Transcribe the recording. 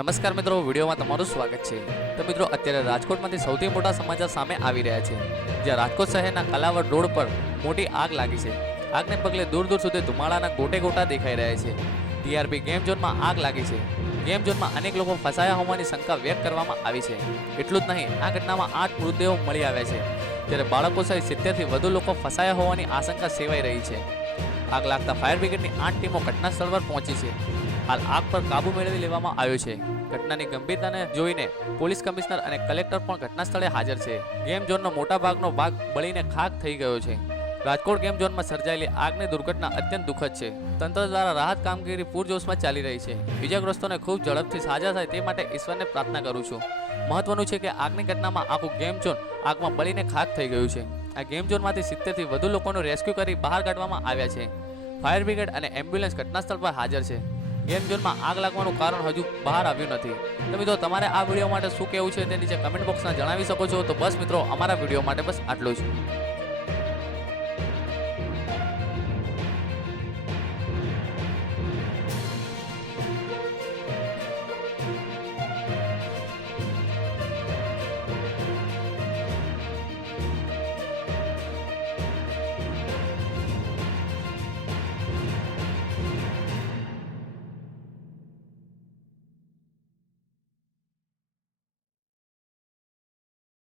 નમસ્કાર મિત્રો, વિડીયોમાં તમારું સ્વાગત છે। તો મિત્રો, અત્યારે રાજકોટમાંથી સૌથી મોટા સમાચાર સામે આવી રહ્યા છે, જ્યાં રાજકોટ શહેરના કલાવડ રોડ પર મોટી આગ લાગી છે। આગને પગલે દૂર દૂર સુધી ધુમાડાના ગોટે ગોટા દેખાઈ રહ્યા છે। ટીઆરપી ગેમ ઝોનમાં આગ લાગી છે। ગેમ ઝોનમાં અનેક લોકો ફસાયા હોવાની શંકા વ્યક્ત કરવામાં આવી છે। એટલું જ નહીં, આ ઘટનામાં 8 મૃતદેહો મળી આવ્યા છે, જ્યારે બાળકો સહિત 70થી વધુ લોકો ફસાયા હોવાની આશંકા સેવાઈ રહી છે। આગ લાગતા ફાયર બ્રિગેડની 8 ટીમો ઘટના સ્થળ પર પહોંચી છે। હાલ આગ પર કાબુ મેળવી લેવામાં આવ્યો છે। ઘટનાની ગંભીરતાને જોઈને પોલીસ કમિશનર અને કલેક્ટર પણ ઘટના સ્થળે હાજર છે। ગેમ ઝોનનો મોટા ભાગનો ભાગ બળીને ખાખ થઈ ગયો છે। રાજકોટ ગેમ ઝોનમાં સર્જાયેલી આગની દુર્ઘટના અત્યંત દુઃખદ છે। તંત્ર દ્વારા રાહત કામગીરી પૂરજોશમાં ચાલી રહી છે। ઇજાગ્રસ્તોને ખૂબ ઝડપથી સાજા થાય તે માટે ઈશ્વરને પ્રાર્થના કરું છું। મહત્વનું છે કે આગની ઘટનામાં આખું ગેમ ઝોન આગમાં બળીને ખાખ થઈ ગયું છે। આ ગેમ ઝોનમાંથી 70થી વધુ લોકોનું રેસ્ક્યુ કરી બહાર કાઢવામાં આવ્યા છે। ફાયર બ્રિગેડ અને એમ્બ્યુલન્સ ઘટના સ્થળ પર હાજર છે। ગેમ ઝોનમાં આગ લાગવાનું કારણ હજુ બહાર આવ્યું નથી। તો મિત્રો, તમારે આ વિડીયો માટે શું કહેવું છે તે નીચે કમેન્ટ બોક્સમાં જણાવી શકો છો। તો બસ મિત્રો, અમારા વિડીયો માટે બસ આટલું જ।